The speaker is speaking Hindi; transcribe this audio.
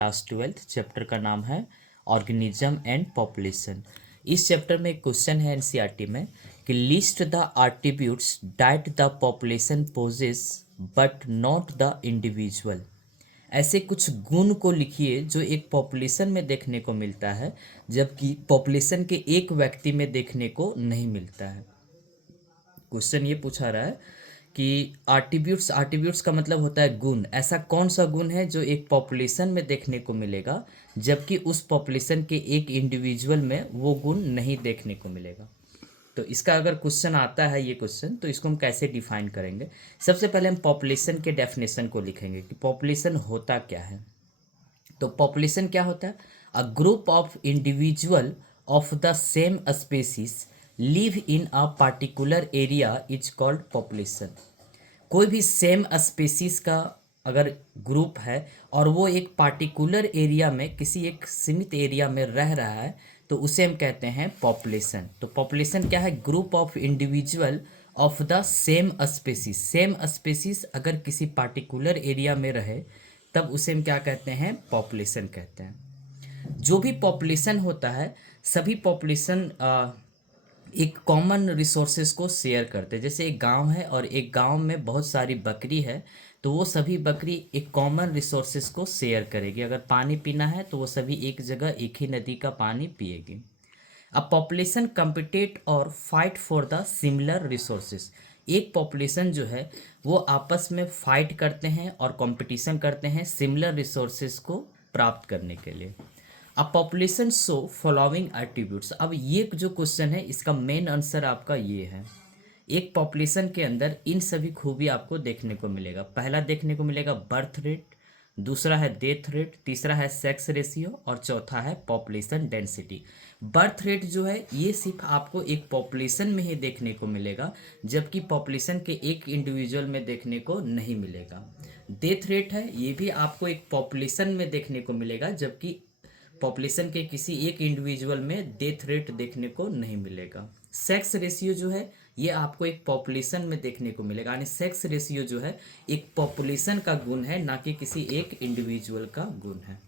क्लास 12 चैप्टर का नाम है ऑर्गेनिज्म एंड पॉपुलेशन। इस चैप्टर में एक क्वेश्चन है एनसीईआरटी में कि list the attributes that the population possess but not the individual. ऐसे कुछ गुण को लिखिए जो एक पॉपुलेशन में देखने को मिलता है जबकि पॉपुलेशन के एक व्यक्ति में देखने को नहीं मिलता है। क्वेश्चन ये पूछा रहा है कि आर्टिब्यूट्स का मतलब होता है गुण। ऐसा कौन सा गुण है जो एक पॉपुलेशन में देखने को मिलेगा जबकि उस पॉपुलेशन के एक इंडिविजुअल में वो गुण नहीं देखने को मिलेगा। तो इसका अगर क्वेश्चन आता है ये क्वेश्चन तो इसको हम कैसे डिफाइन करेंगे। सबसे पहले हम पॉपुलेशन के डेफिनेशन को लिखेंगे कि पॉपुलेशन होता क्या है। तो पॉपुलेशन क्या होता है? A group of individual of the same species live in a particular area is called population. कोई भी सेम स्पेसीज का अगर ग्रुप है और वो एक पार्टिकुलर एरिया में किसी एक सीमित एरिया में रह रहा है तो उसे हम कहते हैं पॉपुलेशन। तो पॉपुलेशन क्या है? Group of individual of the same species. Same species अगर किसी पार्टिकुलर एरिया में रहे तब उसे हम क्या कहते हैं? पॉपुलेशन कहते हैं। जो भी पॉपुलेशन होता है सभी पॉपुलेशन एक कॉमन रिसोर्सेज को शेयर करते हैं। जैसे एक गांव है और एक गांव में बहुत सारी बकरी है तो वो सभी बकरी एक कॉमन रिसोर्सेज को शेयर करेगी। अगर पानी पीना है तो वो सभी एक जगह एक ही नदी का पानी पिएगी। अब पॉपुलेशन कम्पिटेट और fight for the similar resources. एक पॉपुलेशन जो है वो आपस में फाइट करते हैं और कंपटीशन करते हैं सिमिलर रिसोर्सेज को प्राप्त करने के लिए। अब पॉपुलेशन शो फॉलोइंग एट्रीब्यूट्स। अब ये जो क्वेश्चन है इसका मेन आंसर आपका ये है। एक पॉपुलेशन के अंदर इन सभी खूबी आपको देखने को मिलेगा। पहला देखने को मिलेगा बर्थ रेट, दूसरा है डेथ रेट, तीसरा है सेक्स रेशियो और चौथा है पॉपुलेशन डेंसिटी। बर्थ रेट जो है ये सिर्फ आपको एक पॉपुलेशन में ही देखने को मिलेगा जबकि पॉपुलेशन के एक इंडिविजुअल में देखने को नहीं मिलेगा। डेथ रेट है ये भी आपको एक पॉपुलेशन में देखने को मिलेगा जबकि पॉपुलेशन के किसी एक इंडिविजुअल में डेथ रेट देखने को नहीं मिलेगा। सेक्स रेशियो जो है ये आपको एक पॉपुलेशन में देखने को मिलेगा, यानी सेक्स रेशियो जो है एक पॉपुलेशन का गुण है ना कि किसी एक इंडिविजुअल का गुण है।